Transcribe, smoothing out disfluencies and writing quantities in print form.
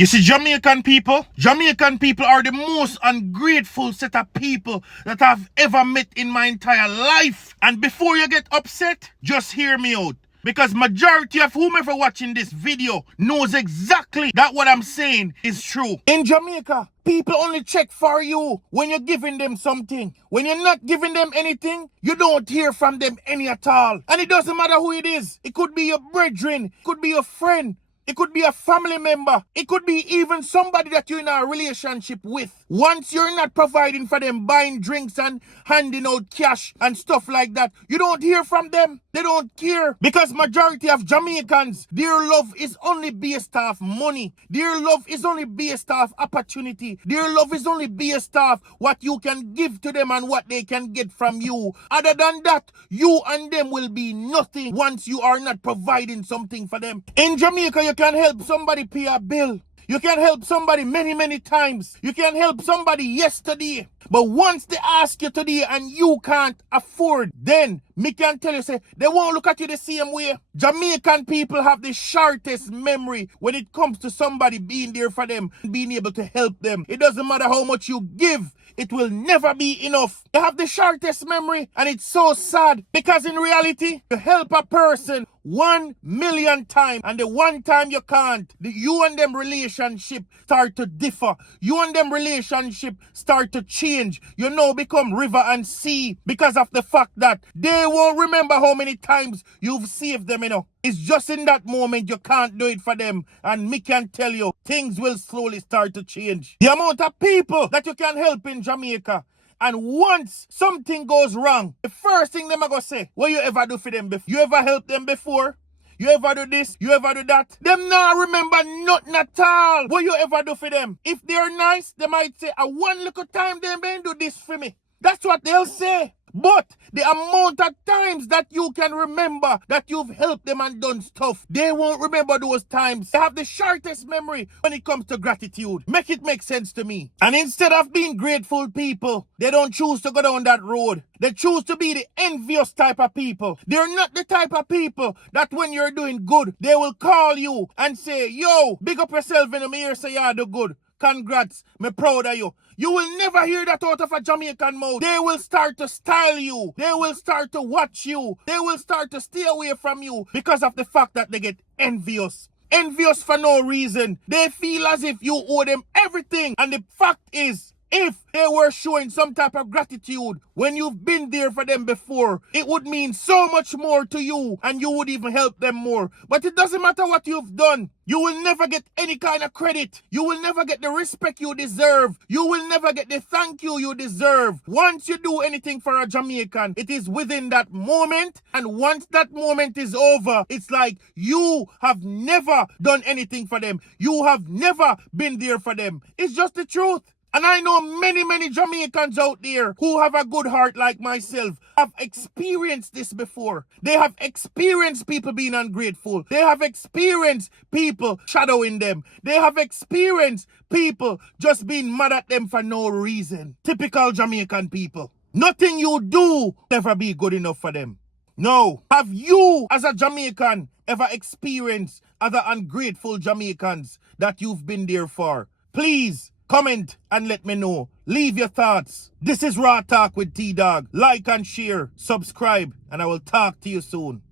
You see, Jamaican people are the most ungrateful set of people that I've ever met in my entire life. And before you get upset, just hear me out. Because majority of whomever watching this video knows exactly that what I'm saying is true. In Jamaica, people only check for you when you're giving them something. When you're not giving them anything, you don't hear from them any at all. And it doesn't matter who it is. It could be your brethren, it could be your friend, it could be a family member. It could be even somebody that you're in a relationship with. Once you're not providing for them, buying drinks and handing out cash and stuff like that, you don't hear from them. They don't care. Because majority of Jamaicans, their love is only based off money. Their love is only based off opportunity. Their love is only based off what you can give to them and what they can get from you. Other than that, you and them will be nothing once you are not providing something for them. In Jamaica, you can help somebody pay a bill. You can help somebody many times. You can help somebody yesterday. But once they ask you today and you can't afford, then me can tell you, say, they won't look at you the same way. Jamaican people have the shortest memory when it comes to somebody being there for them, being able to help them. It doesn't matter how much you give. It will never be enough. They have the shortest memory, and it's so sad because in reality, you help a person 1 million times, and the one time you can't, you and them relationship start to differ. You and them relationship start to change. You now become river and sea because of the fact that they won't remember how many times you've saved them, It's just in that moment you can't do it for them. And me can tell you, things will slowly start to change. The amount of people that you can help in Jamaica. And once something goes wrong, the first thing them are going to say, what you ever do for them before? You ever help them before? You ever do this? You ever do that? Them not remember nothing at all. What you ever do for them? If they're nice, they might say, one little time they may do this for me. That's what they'll say. But the amount of times that you can remember that you've helped them and done stuff, they won't remember those times. They have the shortest memory when it comes to gratitude. Make it make sense to me. And instead of being grateful people, they don't choose to go down that road. They choose to be the envious type of people. They're not the type of people that when you're doing good, they will call you and say, yo, big up yourself in the mirror, say you do good. Congrats, me proud of you. You will never hear that out of a Jamaican mouth. They will start to style you. They will start to watch you. They will start to stay away from you because of the fact that they get envious. Envious for no reason. They feel as if you owe them everything. And the fact is, if they were showing some type of gratitude when you've been there for them before, it would mean so much more to you and you would even help them more. But it doesn't matter what you've done. You will never get any kind of credit. You will never get the respect you deserve. You will never get the thank you deserve. Once you do anything for a Jamaican, it is within that moment. And once that moment is over, it's like you have never done anything for them. You have never been there for them. It's just the truth. And I know many Jamaicans out there who have a good heart like myself have experienced this before. They have experienced people being ungrateful. They have experienced people shadowing them. They have experienced people just being mad at them for no reason. Typical Jamaican people. Nothing you do ever be good enough for them. No. Have you, as a Jamaican, ever experienced other ungrateful Jamaicans that you've been there for? Please comment and let me know. Leave your thoughts. This is Raw Talk with T-Dog. Like and share, subscribe, and I will talk to you soon.